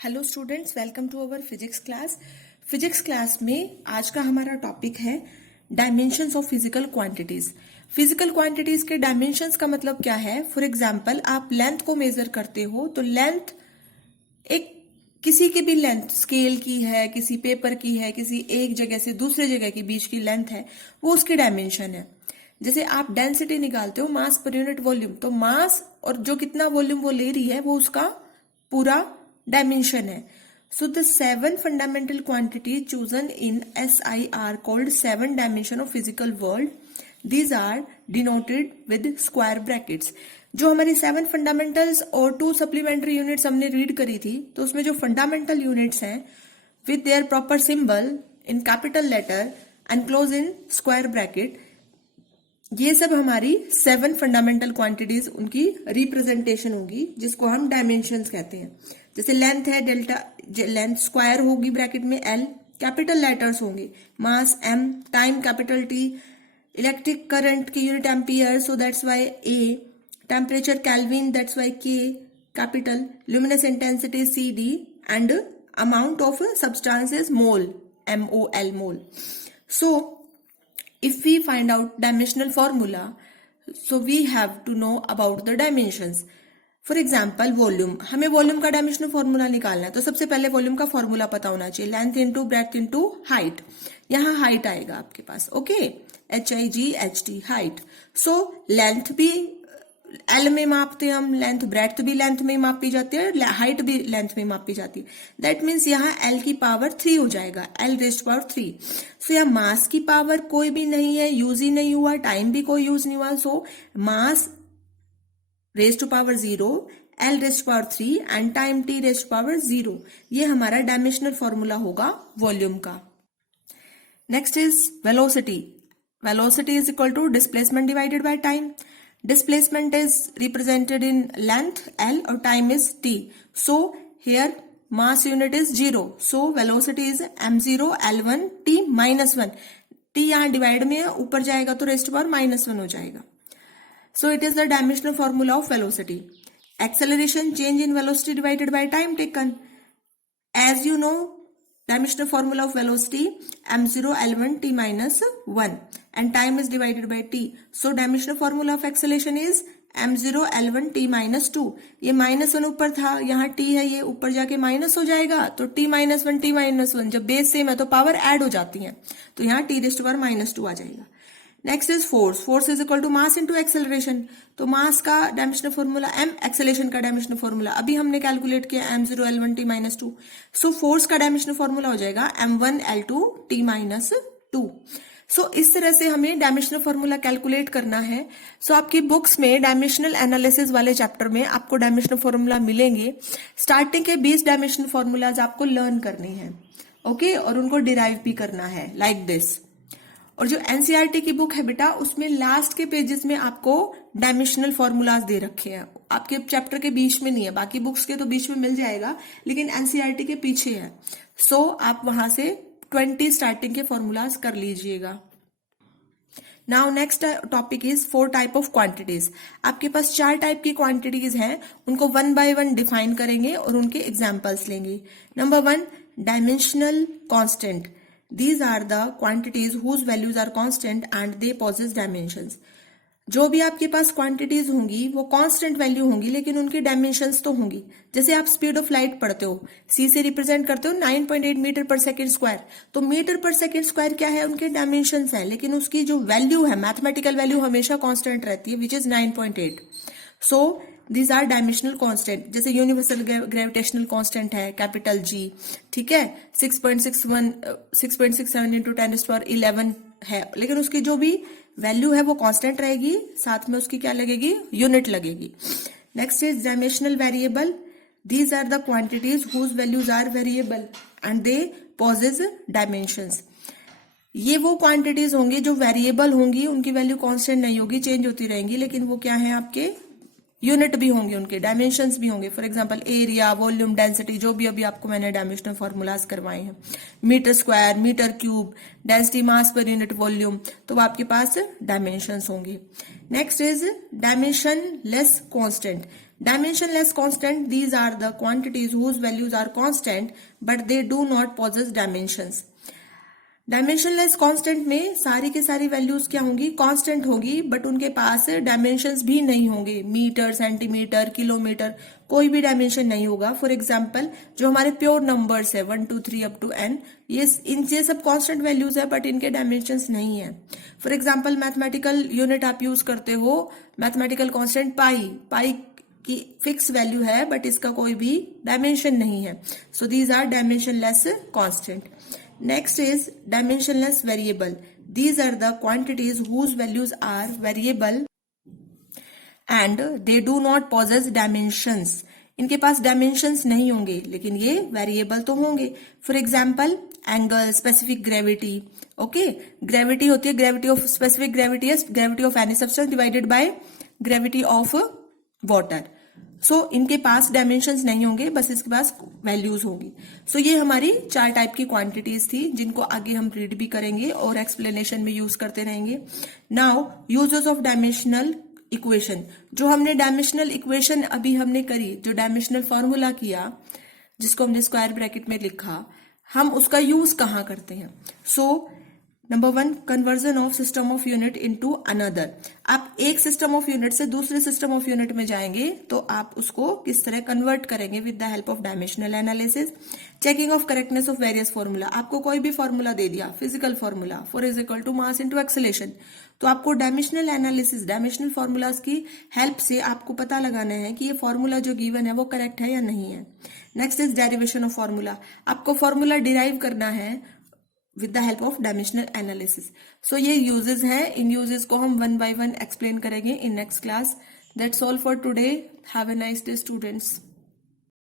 Hello students, welcome to our physics class. Physics class में आज का हमारा टॉपिक है dimensions of physical quantities. Physical quantities के डायमेंशंस का मतलब क्या है? फॉर एग्जांपल, आप लेंथ को मेजर करते हो तो लेंथ एक किसी की भी लेंथ, स्केल की है, किसी पेपर की है, किसी एक जगह से दूसरे जगह के बीच की लेंथ है, वो उसकी डायमेंशन है। जैसे आप डेंसिटी निकालते हो मास पर यूनिट वॉल्यूम, तो मास और जो कितना वॉल्यूम वो ले रही है वो उसका पूरा डायमेंशन है। So the 7 fundamental quantity chosen in SI are called 7 dimension of physical world. These are denoted with square brackets. जो हमारी 7 फंडामेंटल्स और 2 सप्लीमेंट्री यूनिट्स हमने रीड करी थी, तो उसमें जो फंडामेंटल यूनिट्स हैं with their proper symbol in capital letter and close in square bracket, ये सब हमारी 7 फंडामेंटल क्वांटिटीज उनकी रिप्रेजेंटेशन होगी, जिसको हम डायमेंशंस कहते हैं। जैसे लेंथ है डेल्टा, लेंथ स्क्वायर होगी ब्रैकेट में L, कैपिटल लेटर्स होंगे, mass M, time capital T, electric current की unit ampere, so that's why A, temperature kelvin, that's why K capital, luminous intensity CD and amount of substances mole, MOL mole. So if we find out dimensional formula, so we have to know about the dimensions. For example volume, हमें volume का dimensional formula निकालना है, तो सबसे पहले volume का formula पता होना चाहिए, length into breadth into height. यहाँ हाइट आएगा आपके पास, okay, HIGHT height. So length भी L में मापते हैं हम, लेंथ ब्रेथ भी लेंथ में मापी जाती है, हाइट भी लेंथ में मापी जाती है। दैट मीन्स यहाँ L की पावर 3 हो जाएगा, L रेज़्ड पावर 3। सो यहाँ मास की पावर कोई भी नहीं है, यूज ही नहीं हुआ, टाइम भी कोई यूज नहीं हुआ। So mass raise to power 0, L raised power 3 and time T raised power 0। ये हमारा डायमेंशनल फॉर्मूला होगा वॉल्यूम का। Next is velocity. Velocity is equal to displacement divided by time. Displacement is represented in length L or time is T. So here mass unit is 0. So velocity is m0 L1 T minus 1. T यहाँ divide में है, ऊपर जाएगा तो raised power -1 हो जाएगा। So it is the dimensional formula of velocity. Acceleration, change in velocity divided by time taken. As you know, dimensional formula of velocity m0 L1 T minus 1 and time is divided by T. So dimensional formula of acceleration is m0 L1 T minus 2. ये -1 ऊपर था, यहाँ T है, ये ऊपर जाके minus हो जाएगा, तो T minus 1 T minus 1, जब बेस सेम है तो पावर ऐड हो जाती है, तो यहाँ T रेज़्ड पावर -2 आ जाएगा। Next is force. Force is equal to mass into acceleration. तो मास का डायमेंशनल फॉर्मूला M, एक्सेलरेशन का डायमेंशनल फॉर्मूला अभी हमने कैलकुलेट किया m0 L1 T minus 2। So force का डायमेंशनल फॉर्मूला हो जाएगा m1 L2 T minus 2। सो इस तरह से हमें डायमेंशनल फॉर्मूला कैलकुलेट करना है। सो आपकी बुक्स में डायमेंशनल एनालिसिस वाले चैप्टर में आपको डायमेंशनल फॉर्मूला मिलेंगे। स्टार्टिंग के 20 डायमेंशनल फॉर्मूलाज आपको लर्न करने हैं, ओके, और उनको डिराइव भी करना है लाइक दिस। और जो NCERT की बुक है बेटा, उसमें लास्ट के पेजेस में आपको डायमेंशनल फॉर्मूलाज दे रखे हैं, आपके चैप्टर के बीच में नहीं है, बाकी बुक्स के तो बीच में मिल जाएगा, लेकिन NCERT के पीछे है। सो आप वहां से 20 स्टार्टिंग के फॉर्मूलाज कर लीजिएगा। Now next topic is 4 type of quantities. आपके पास 4 टाइप की क्वांटिटीज हैं, उनको 1 बाय 1 डिफाइन करेंगे और उनके एग्जाम्पल्स लेंगे। Number 1, dimensional constant. These are the quantities whose values are constant and they possess dimensions. जो भी आपके पास क्वांटिटीज होंगी वो कांस्टेंट वैल्यू होंगी, लेकिन उनकी डायमेंशंस तो होंगी। जैसे आप स्पीड ऑफ लाइट पढ़ते हो, C से रिप्रेजेंट करते हो 9.8 मीटर पर सेकेंड स्क्वायर, तो मीटर पर सेकेंड स्क्वायर क्या है? उनके डायमेंशंस है, लेकिन उसकी जो वैल्यू है, मैथमेटिकल वैल्यू हमेशा कांस्टेंट रहती है, which is 9.8। So these are dimensional constant. जैसे यूनिवर्सल ग्रेविटेशनल कांस्टेंट है कैपिटल G, ठीक है, 6.67 इंटू 10⁻11 है, लेकिन उसकी जो भी वैल्यू है वो कांस्टेंट रहेगी, साथ में उसकी क्या लगेगी? यूनिट लगेगी। Next is dimensional variable. These are the quantities whose values are variable and they possess dimensions. ये वो क्वांटिटीज होंगी जो वेरिएबल होंगी, उनकी वैल्यू कांस्टेंट नहीं होगी, चेंज होती रहेंगी, लेकिन वो क्या है? आपके यूनिट भी होंगे, उनके डायमेंशंस भी होंगे। For example area, volume, density, जो भी अभी आपको मैंने डायमेंशनल फॉर्मूलाज करवाए हैं, metre square, metre cube, density, mass per unit volume, तो वो आपके पास डायमेंशंस होंगे। Next is dimensionless constant. Dimensionless constant, these are the quantities whose values are constant but they do not possess dimensions. Dimensionless constant में सारी की सारी values क्या होंगी, कांस्टेंट होगी, बट उनके पास डायमेंशंस भी नहीं होंगे. मीटर, सेंटीमीटर, किलोमीटर, कोई भी डायमेंशन नहीं होगा. फॉर एग्जांपल जो हमारे प्योर नंबर्स है 1 2 3 अप टू n, ये सब कांस्टेंट वैल्यूज है बट इनके डायमेंशंस नहीं है. फॉर एग्जांपल मैथमेटिकल यूनिट आप यूज करते हो, मैथमेटिकल कांस्टेंट पाई की फिक्स वैल्यू है बट इसका कोई भी डायमेंशन नहीं है. So these are dimensionless constant. Next is dimensionless variable. These are the quantities whose values are variable and they do not possess dimensions. इनके पास dimensions नहीं होंगे लेकिन ये variable तो होंगे. For example, angle, specific gravity. Okay, gravity होती है, gravity of specific gravity is gravity of any substance divided by gravity of water. सो इनके पास डायमेंशंस नहीं होंगे, बस इसके पास वैल्यूज होंगी. सो ये हमारी 4 टाइप की क्वांटिटीज थी जिनको आगे हम रीड भी करेंगे और एक्सप्लेनेशन में यूज करते रहेंगे. Now uses of dimensional equation. जो हमने डायमेंशनल इक्वेशन अभी हमने करी, जो डायमेंशनल फॉर्मूला किया जिसको हमने स्क्वायर ब्रैकेट में लिखा, हम उसका यूज कहाँ करते हैं. So number 1, conversion of system of unit into another. आप एक सिस्टम ऑफ यूनिट से दूसरे सिस्टम ऑफ यूनिट में जाएंगे तो आप उसको किस तरह कन्वर्ट करेंगे with the help of dimensional analysis. Checking of correctness of various formula. आपको कोई भी फॉर्मूला दे दिया, physical formula, for is equal to mass into acceleration, तो आपको डायमेंशनल एनालिसिस, डायमेंशनल फॉर्मूलाज की हेल्प से आपको पता लगाना है कि ये फॉर्मूला जो गिवन है वो करेक्ट है या नहीं है. Next is derivation of formula. आपको फॉर्मूला डिराइव करना है with the help of dimensional analysis. So ये uses हैं, इन uses को हम one by one explain करेंगे in next class. That's all for today. Have a nice day students.